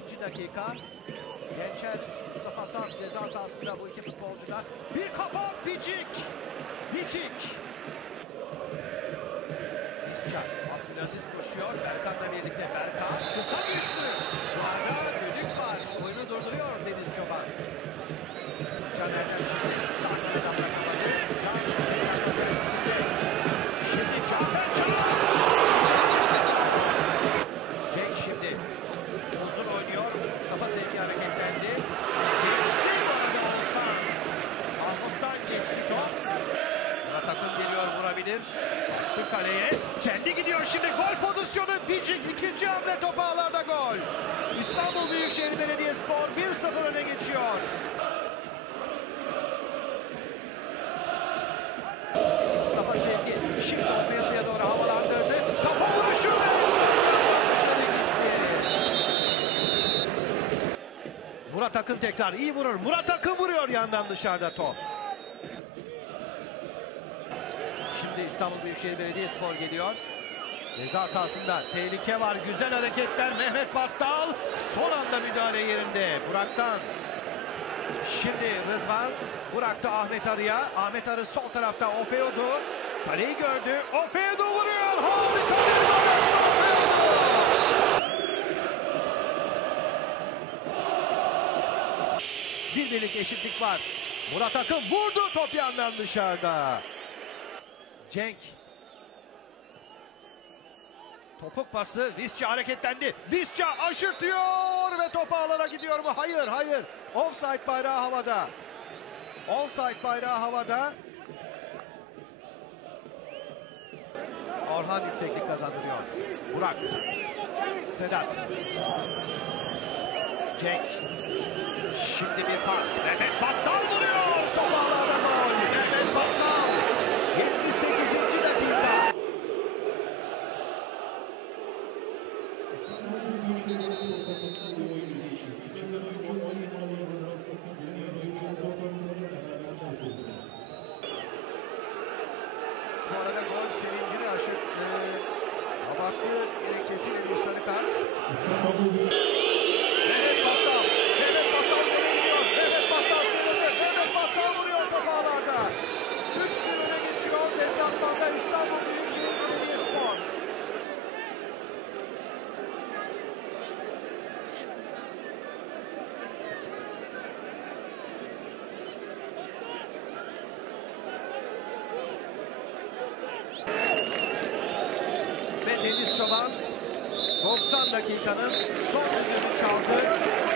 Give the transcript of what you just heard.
52. dakika. Gençer Mustafa Sarp ceza sahasında bu iki futbolcular. Bir kafa Bicik. Bicik. İscan. Abdülaziz koşuyor. Berkan'la birlikte Berkan. Kısa düştü. Bu arada düdük var. Oyunu durduruyor Deniz Çoban. Caner'den şimdi sağ kanada bırakamadı. Can Bey'den kendisinde. Şimdi Cafer Can. Cenk şimdi uzun oynuyor. Mustafa Sevgi hareketlendi. Geçti bu arada Oğuzhan. Mahmut'tan geçti top. Murat Akın geliyor vurabilir. Attı kaleye. Kendi gidiyor şimdi. Gol pozisyonu. Bicik ikinci hamle top ağlarda gol. İstanbul Büyükşehir Belediyespor 1-0 öne geçiyor. Mustafa Sevgi şimdi Ofya'ya doğru havalandırdı. Kafa vuruşu ve. Murat Akın tekrar iyi vurur. Murat Akın vuruyor yandan dışarıda top. Şimdi İstanbul Büyükşehir Belediyespor geliyor. Ceza sahasında tehlike var. Güzel hareketler. Mehmet Battal son anda müdahale yerinde. Burak'tan. Şimdi Rıdvan. Burak da Ahmet Arı'ya. Ahmet Arı sol tarafta Ofeodu. Kaleyi gördü. Ofeodu vuruyor. Harika. Bir birlik eşitlik var. Murat Akın vurdu top yandan dışarıda. Cenk. Topuk pası Visca hareketlendi. Visca aşırtıyor ve top ağlara gidiyor mu? Hayır hayır. Offside bayrağı havada. Offside bayrağı havada. Orhan yükseklik kazandırıyor. Burak. Sedat. Cenk. Şimdi bir pas. Mehmet Battal vuruyor. Top ağlarda gol. Mehmet Battal. 78. dakika. Bu arada gol sevincini aşık e, abartı gerekçesiyle bir sarı kart. Mehmet Battal. Mehmet Battal gole gidiyor. Mehmet Battal sınırdı. Mehmet Battal vuruyor top ağlarda. 3-1 öne geçiyor. Deplasmanda İstanbul Büyükşehir Belediyespor. Ve Deniz Çoban 90 dakikanın son düdüğünü çaldı.